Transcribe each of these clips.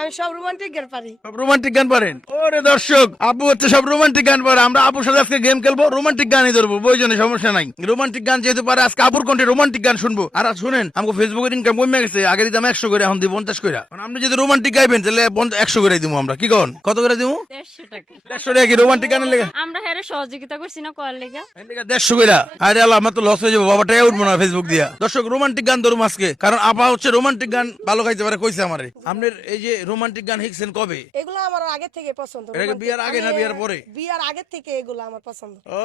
আমি সব রোমান্টিক গান পারি। সব রোমান্টিক গান পারেন? ওরে দর্শক, আপু হচ্ছে সব রোমান্টিক গান পারে। আমরা আপুর সাথে আজকে গেম খেলবো, রোমান্টিক গানই ধরবো, বইজনে সমস্যা নাই। রোমান্টিক গান যেহেতু পারে, আজকে আপুর কণ্ঠে রোমান্টিক গান শুনবো। আর শুনেন, আমাকে ফেসবুকের ইনকাম কমে গেছে, আগে দিতাম 100 করে, এখন দিব 50 করে। আপনি যদি রোমান্টিক গাইবেন তাহলে 100 করে দিব আমরা। কি কন, কত করে দিব? 150 টাকা। 150 টাকা কি রোমান্টিক গানের লেগে? আমরা হেরে সহযোগিতা করছি না করার লেগা। 150 করে? আরে আল্লাহ, আমার তো লস হয়ে যাবো বাবা, টাকা উঠবো না ফেসবুক দিয়া। দর্শক, রোমান্টিক গান ধরুম আজকে, কারণ আপা হচ্ছে রোমান্টিক গান ভালো গাইতে পারে, কইছে আমারে। আপনার এই যে রোমান্টিক গান শিখছেন কবে? এগুলো আমার আগে থেকে পছন্দ। এটা কি বিয়ার আগে না বিয়ার পরে? বিয়ার আগে থেকে এগুলো আমার পছন্দ। ও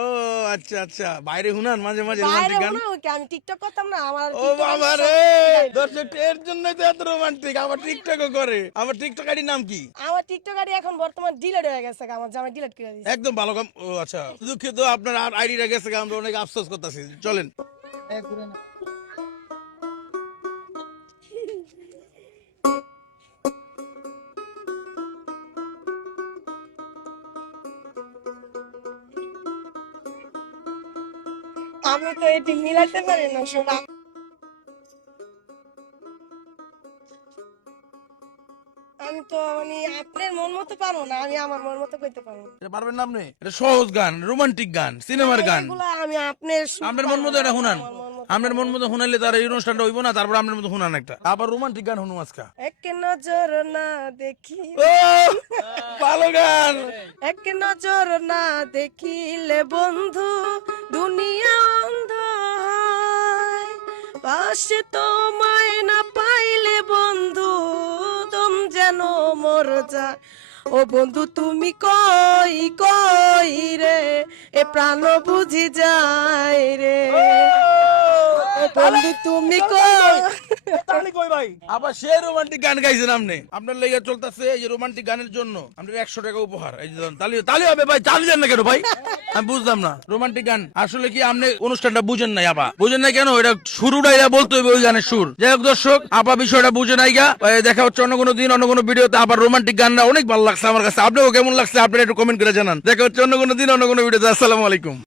আচ্ছা আচ্ছা, বাইরে হুনান মাঝে মাঝে বাইরে রোমান্টিক গান? মনে হয় কি আমি টিকটক করতাম না, আমার ও বাবা রে, দর্শক এর জন্যই তো এত রোমান্টিক। আবার টিকটকও করে। আমার টিকটক আইডির নাম কি? আমার টিকটক আইডি এখন বর্তমান ডিলিট হয়ে গেছে, আমার জামাই ডিলিট করে দিয়েছে। একদম ভালো কাম। ও আচ্ছা, দুঃখিত, আপনার আইডিটা গেছে, আমরা অনেক আফসোস করতেছি। চলেন। আমি তো এটি মিলাতে পারি না শোনা। আমি তো মানে আপনার মন মতো পারবো না, আমি আমার মন মতো করতে পারবো। এটা পারবেন না আপনি? এটা সহজ গান, রোমান্টিক গান, সিনেমার গান। এগুলো আমি আপনার আপনার মন মতো এটা শুনান। আপনার মন মতো শুনাইলে তার এই অনুষ্ঠানটা হইব না। তারপর আপনার মতো শুনান একটা। আবার রোমান্টিক গান শুনুন আজকে। এক নজর না দেখি, ও ভালো গান। এক নজর না দেখিলে বন্ধু দুনিয়া অন্ধ হয়, পাশে তোমায় না পাইলে বন্ধু দম যেন মর যায়। ও বন্ধু তুমি কই কই রে, এ প্রাণ বুঝি যায় রে। ও বন্ধু তুমি কই। তাহলে কই ভাই, আবার সে রোমান্টিক গান গাইছেন আপনি। আপনার লেগে চলতেছে এই যে রোমান্টিক গানের জন্য আপনার 100 টাকা উপহার। এই যে তালি তালি হবে ভাই, তালি দেন না কেন ভাই? আমি বুঝলাম না রোমান্টিক গান আসলে কি। আপনি অনুষ্ঠানটা বুঝেন নাই আপা, বুঝেন নাই কেন? এটা শুরুটাই বলতে হবে ওই গানের সুর। যাই হোক দর্শক, আপা বিষয়টা বুঝে নাই গা। দেখা হচ্ছে অন্য কোনো দিন, অন্য কোনো ভিডিওতে। আবার রোমান্টিক গানটা অনেক ভালো লাগছে আমার কাছে। আপনাকেও কেমন লাগছে আপনারা একটু কমেন্ট করে জানান। দেখা হচ্ছে অন্য কোনো দিন, অন্য কোনো ভিডিওতে। আসসালামু আলাইকুম।